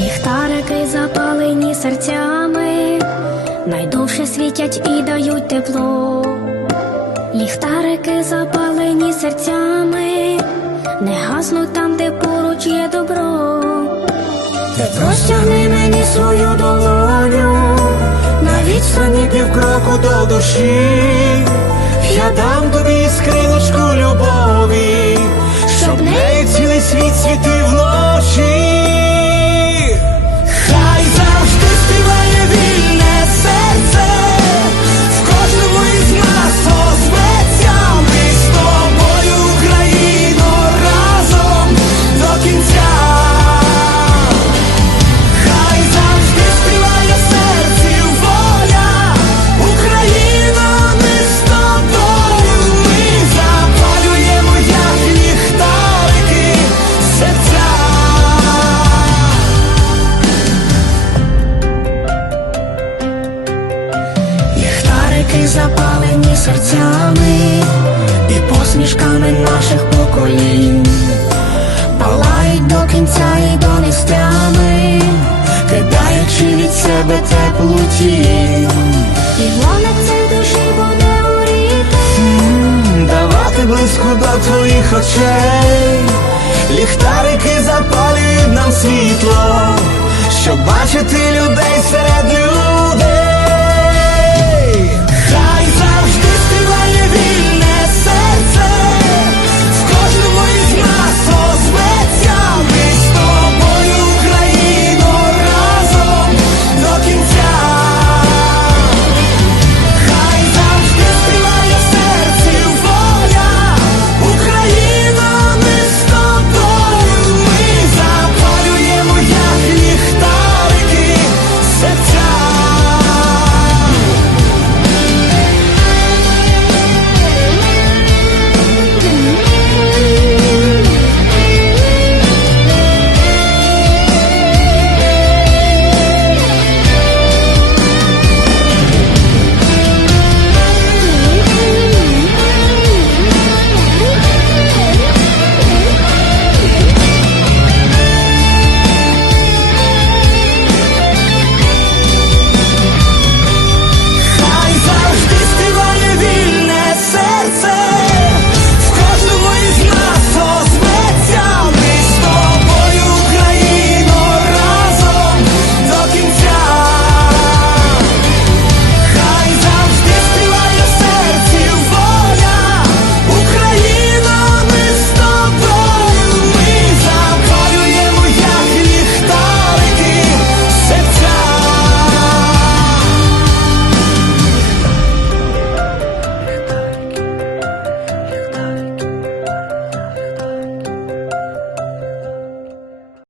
Ліхтарики запалені серцями, найдовше світять і дають тепло. Ліхтарики запалені серцями, не гаснуть там, де поруч є добро. Ти простягни мені свою долоню, На відстані півкроку до душі, запалені серцями і посмішками наших поколінь. Палають до кінця і до нестями, кидаючи від себе теплу тінь, і вогник цей душі буде горіти. Давати близько до твоїх очей, ліхтарики запалюють нам світло, щоб бачити людей серед людей.